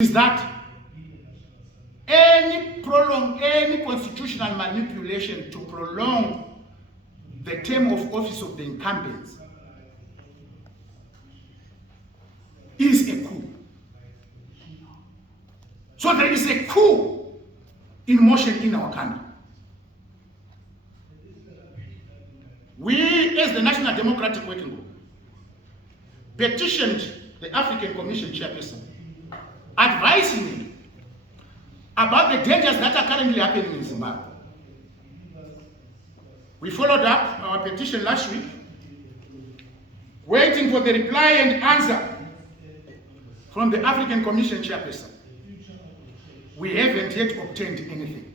is that any constitutional manipulation to prolong the term of office of the incumbents is a coup. So there is a coup in motion in our country. We, as the National Democratic Working Group, petitioned the African Commission chairperson, advising him about the dangers that are currently happening in Zimbabwe. We followed up our petition last week, waiting for the reply and answer from the African Commission chairperson. We haven't yet obtained anything.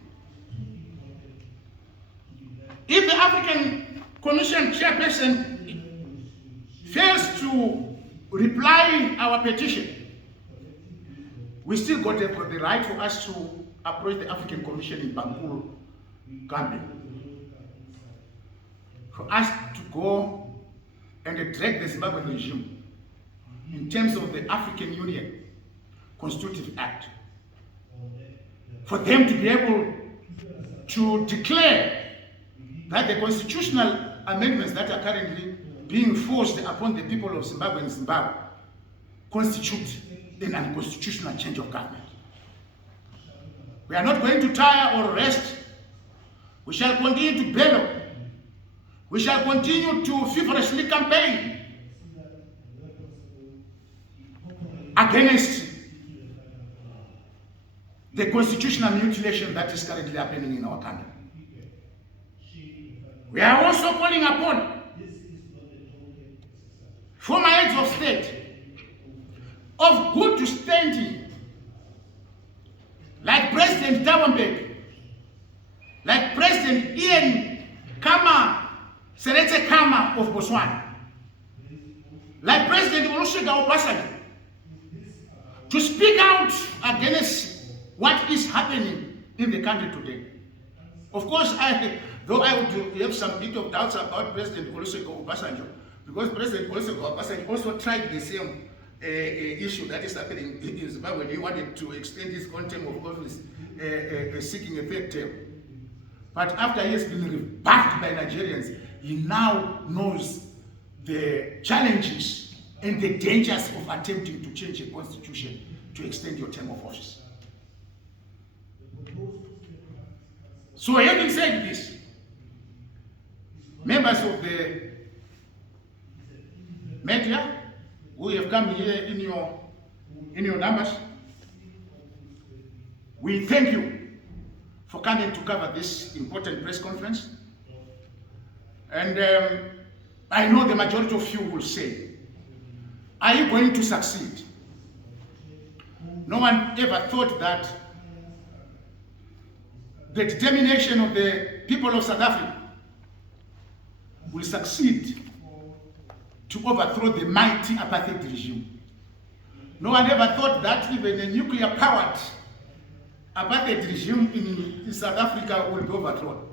If the African Commission chairperson fails to reply our petition, we still got the right for us to approach the African Commission in Bangkok, Gambia, for us to go and drag the Zimbabwean regime in terms of the African Union Constitutive Act, for them to be able to declare that the constitutional amendments that are currently being forced upon the people of Zimbabwe and Zimbabwe constitute an unconstitutional change of government. We are not going to tire or rest. We shall continue to bellow. We shall continue to feverishly campaign against the constitutional mutilation that is currently happening in our country. We are also calling upon former heads of state of good standing, like President Thabo Mbeki, like President Ian Seretse Khama of Botswana, like President Olusegun Obasanjo, to speak out against what is happening in the country today. Of course, though I would have some bit of doubts about President Olusegun Obasanjo, because President Olusegun Obasanjo also tried the same issue that is happening in Zimbabwe. He wanted to extend his own term of office, seeking a third term. But after he has been rebuffed by Nigerians, he now knows the challenges and the dangers of attempting to change a constitution to extend your term of office. So having said this, members of the media who have come here in your numbers, we thank you for coming to cover this important press conference. And I know the majority of you will say, are you going to succeed? No one ever thought that the determination of the people of South Africa will succeed to overthrow the mighty apartheid regime. No one ever thought that even a nuclear-powered apartheid regime in South Africa will be overthrown.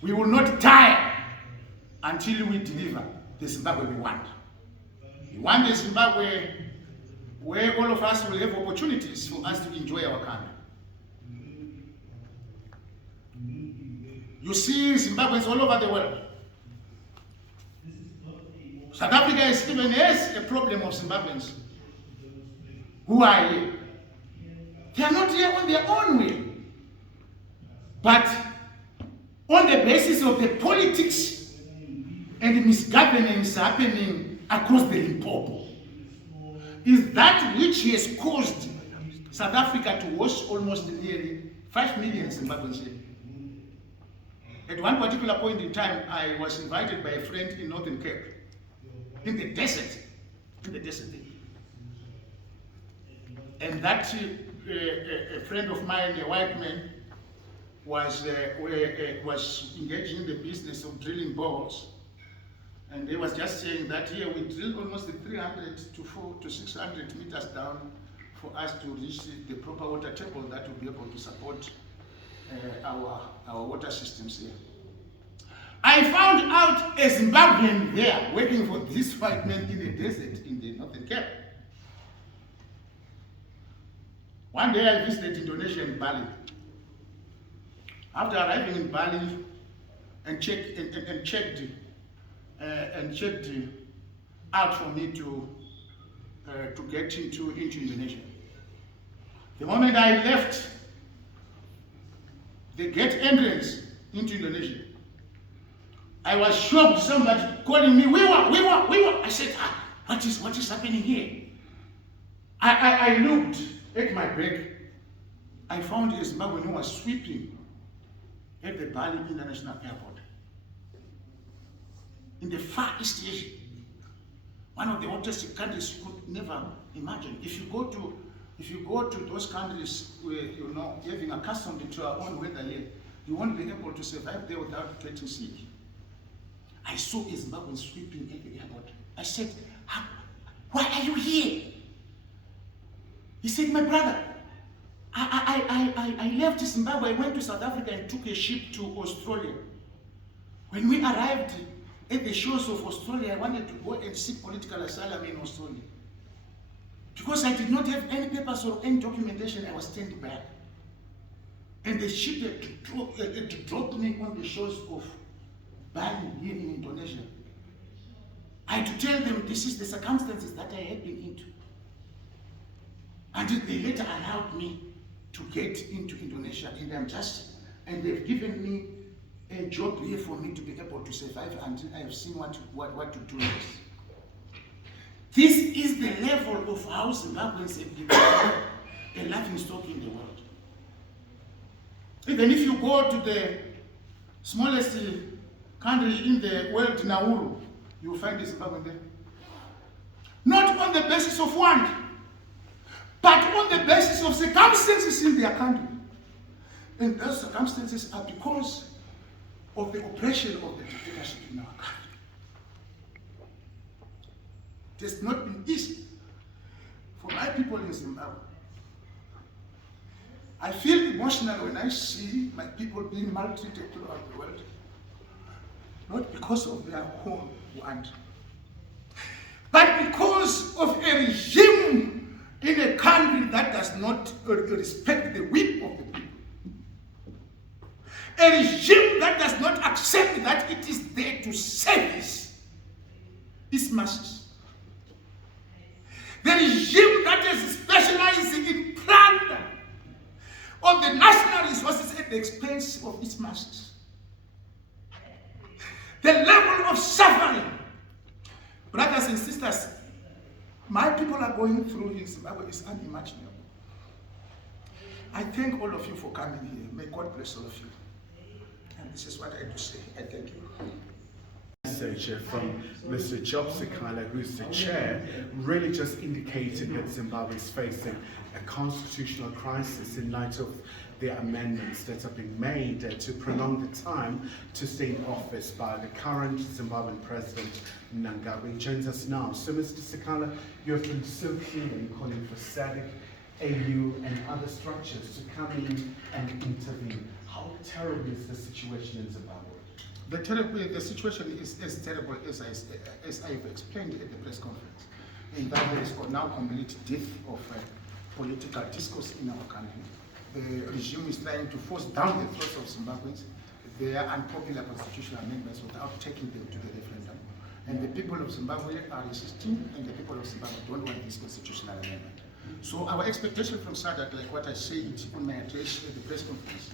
We will not tire until we deliver the Zimbabwe we want. We want a Zimbabwe where all of us will have opportunities for us to enjoy our country. You see Zimbabweans all over the world. South Africa even has a problem of Zimbabweans who are here. They are not here on their own way, but on the basis of the politics and misgovernance happening across the Limpopo. Is that which has caused South Africa to host almost nearly 5 million Zimbabweans here. At one particular point in time, I was invited by a friend in Northern Cape, in the desert there. And that a friend of mine, a white man, was engaging in the business of drilling boreholes. And he was just saying that here we drill almost 300 to 600 meters down for us to reach the proper water table that will be able to support our water systems here. I found out a Zimbabwean there working for this white man in the desert in the Northern Cape. One day I visited Indonesia in Bali. After arriving in Bali and checked out for me to get into Indonesia. The moment I left the gate entrance into Indonesia, I was shocked. Somebody calling me, we were. I said, what is happening here? I looked at my bag. I found a Zimbabwean who was sweeping at the Bali International Airport in the Far East Asia, one of the hottest countries you could never imagine. If you go to those countries where having accustomed to our own weather here, you won't be able to survive there without getting sick. I saw a Zimbabwean sweeping at the airport. I said, why are you here? He said, my brother, I left Zimbabwe, I went to South Africa and took a ship to Australia. When we arrived at the shores of Australia, I wanted to go and seek political asylum in Australia. Because I did not have any papers or any documentation, I was standing back. And the ship had to drop me on the shores of Bali here in Indonesia. I had to tell them this is the circumstances that I had been into. And they later allowed me to get into Indonesia, and they've given me a job here for me to be able to survive until I have seen what to do next. This is the level of how Zimbabweans have become a laughingstock in the world. Even if you go to the smallest country in the world, Nauru, you will find a Zimbabwean there. Not on the basis of want, but on the basis of circumstances in their country. And those circumstances are because of the oppression of the dictatorship in our country. It has not been easy for my people in Zimbabwe. I feel emotional when I see my people being maltreated throughout the world, not because of their own want, but because of a regime in a country that does not respect the will of the people. A regime that does not accept that it is there to service its masses. The regime that is specializing in plunder of the national resources at the expense of its masses. The level of suffering, brothers and sisters, my people are going through in Zimbabwe is unimaginable. I thank all of you for coming here. May God bless all of you. And this is what I do say. I thank you. Message from Mr. Job Sikhala, who's the chair, really just indicated that Zimbabwe is facing a constitutional crisis in light of the amendments that have been made to prolong the time to stay in office by the current Zimbabwean president, Mnangagwa. He joins us now. So, Mr. Sikhala, you have been so keen in calling for SADC, AU, and other structures to come in and intervene. How terrible is the situation in Zimbabwe? The situation is as terrible as I've explained at the press conference. And that there is now complete death of political discourse in our country. The regime is trying to force down the throats of Zimbabweans their unpopular constitutional amendments without taking them to the referendum. And the people of Zimbabwe are resisting, and the people of Zimbabwe don't want this constitutional amendment. So our expectation from SADC, like what I said on my address at the press conference,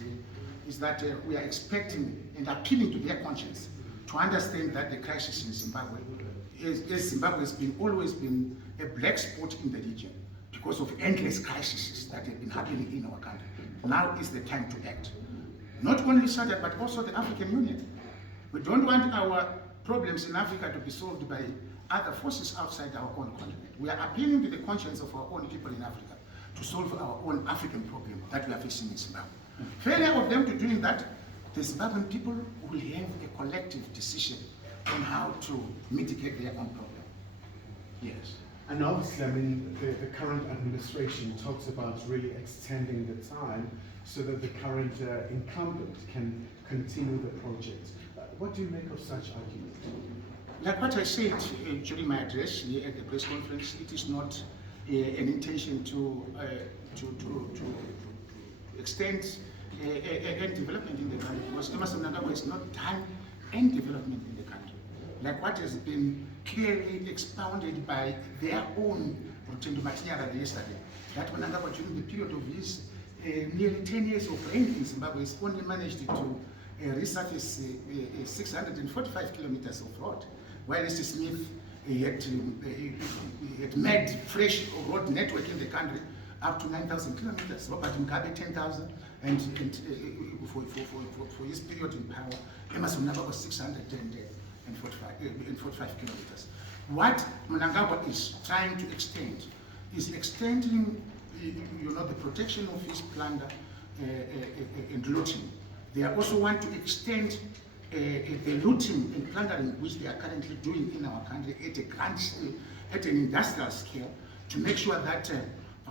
is that we are expecting and appealing to their conscience to understand that the crisis in Zimbabwe, Zimbabwe has always been a black spot in the region because of endless crises that have been happening in our country. Now is the time to act. Not only SADC, but also the African Union. We don't want our problems in Africa to be solved by other forces outside our own continent. We are appealing to the conscience of our own people in Africa to solve our own African problem that we are facing in Zimbabwe. Failure of them to doing that, the Zimbabwean people will have a collective decision on how to mitigate their own problem. Yes. And obviously, I mean, the current administration talks about really extending the time so that the current incumbent can continue the project. What do you make of such arguments? Like what I said during my address here at the press conference, it is not an intention to extend and development in the country, because Emmerson Mnangagwa has not done any development in the country, like what has been clearly expounded by their own Mutendo Matinyara yesterday, that Mnangagwa during the period of his nearly 10 years of reign in Zimbabwe has only managed to resurface 645 kilometers of road, while Mr. Smith had made fresh road network in the country up to 9,000 kilometers. Robert Mugabe 10,000, and for his period in power, Emmerson Mnangagwa was 645 kilometers. What Mnangagwa is trying to extend is extending, the protection of his plunder and looting. They also want to extend the looting and plundering which they are currently doing in our country at an industrial scale, to make sure that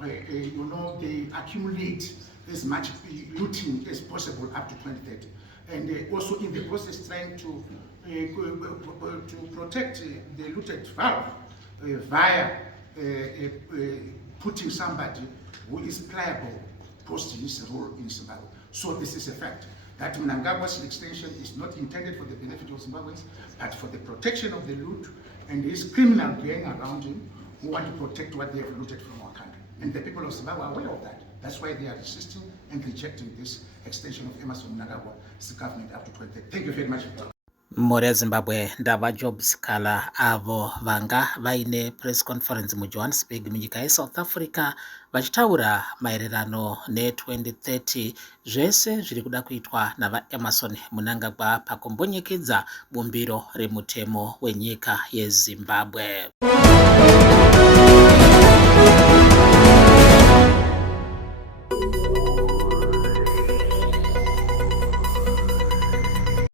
they accumulate as much looting as possible up to 2030, and also in the process trying to protect the looted valve via putting somebody who is pliable post his role in Zimbabwe. So this is a fact that Mnangagwa's extension is not intended for the benefit of Zimbabweans, but for the protection of the loot and his criminal gang around him who want to protect what they have looted from our country. And the people of Zimbabwe are aware of that. That's why they are resisting and rejecting this extension of Emmerson Mnangagwa's government up to 2030. Thank you very much. Mhuri yeZimbabwe ndava Job Sikhala avo vanga vaine press conference muJohannesburg munyika yeSouth Africa vachitaura maererano ne2030 zvese zviri kuda kuitwa navaEmmerson Mnangagwa pakumbonyekedza bumbiro remutemo wenyika yeZimbabwe.